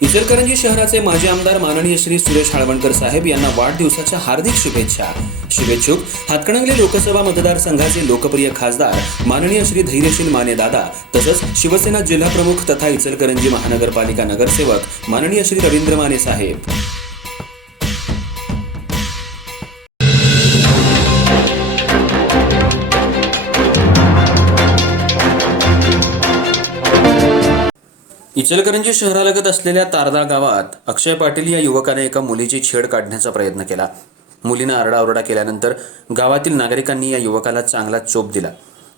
इचलकरंजी शहराचे माजी आमदार माननीय श्री सुरेश हाळवणकर साहेब यांना वाढदिवसाच्या हार्दिक शुभेच्छा. शुभेच्छुक हातकणंगले लोकसभा मतदारसंघाचे लोकप्रिय खासदार माननीय श्री धैर्यशील माने दादा तसंच शिवसेना जिल्हा प्रमुख तथा इचलकरंजी महानगरपालिका नगरसेवक माननीय श्री रवींद्र माने साहेब. इचलकरंजी शहरालगत असलेल्या तारदाळ गावात अक्षय पाटील या युवकाने एका मुलीची छेड काढण्याचा प्रयत्न केला. मुलीनं आरडाओरडा केल्यानंतर गावातील नागरिकांनी या युवकाला चांगला चोप दिला.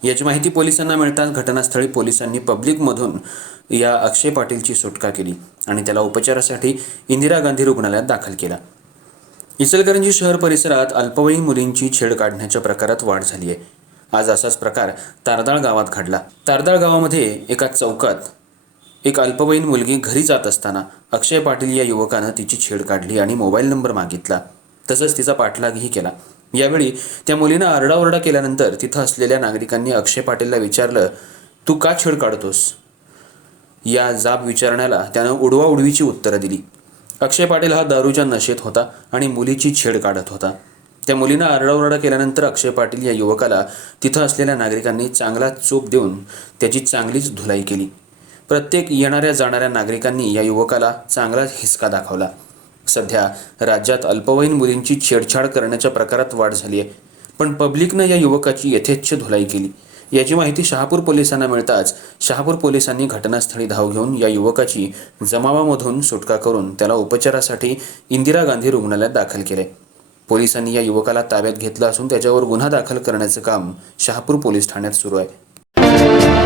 याची माहिती पोलिसांना मिळताच घटनास्थळी पोलिसांनी पब्लिकमधून या अक्षय पाटीलची सुटका केली आणि त्याला उपचारासाठी इंदिरा गांधी रुग्णालयात दाखल केला. इचलकरंजी शहर परिसरात अल्पवयीन मुलींची छेड काढण्याच्या प्रकारात वाढ झाली आहे. आज असाच प्रकार तारदाळ गावात घडला. तारदाळ गावामध्ये एका चौकात एक अल्पवयीन मुलगी घरी जात असताना अक्षय पाटील या युवकानं तिची छेड काढली आणि मोबाईल नंबर मागितला. तसंच तिचा पाठलागही केला. यावेळी त्या मुलीनं आरडाओरडा केल्यानंतर तिथं असलेल्या नागरिकांनी अक्षय पाटीलला विचारलं, तू का छेड काढतोस? या जाब विचारण्याला त्यानं उडवाउडवीची उत्तरं दिली. अक्षय पाटील हा दारूच्या नशेत होता आणि मुलीची छेड काढत होता. त्या मुलीनं आरडाओरडा केल्यानंतर अक्षय पाटील या युवकाला तिथं असलेल्या नागरिकांनी चांगला चोप देऊन त्याची चांगलीच धुलाई केली. प्रत्येक येणाऱ्या जाणाऱ्या नागरिकांनी या युवकाला चांगलाच हिसका दाखवला. सध्या राज्यात अल्पवयीन मुलींची छेडछाड करण्याच्या प्रकारात वाढ झाली आहे, पण पब्लिकनं या युवकाची यथेच्छ धुलाई केली. याची माहिती शहापूर पोलिसांना मिळताच शहापूर पोलिसांनी घटनास्थळी धाव घेऊन या युवकाची जमावामधून सुटका करून त्याला उपचारासाठी इंदिरा गांधी रुग्णालयात दाखल केले. पोलिसांनी या युवकाला ताब्यात घेतलं असून त्याच्यावर गुन्हा दाखल करण्याचं काम शहापूर पोलीस ठाण्यात सुरू आहे.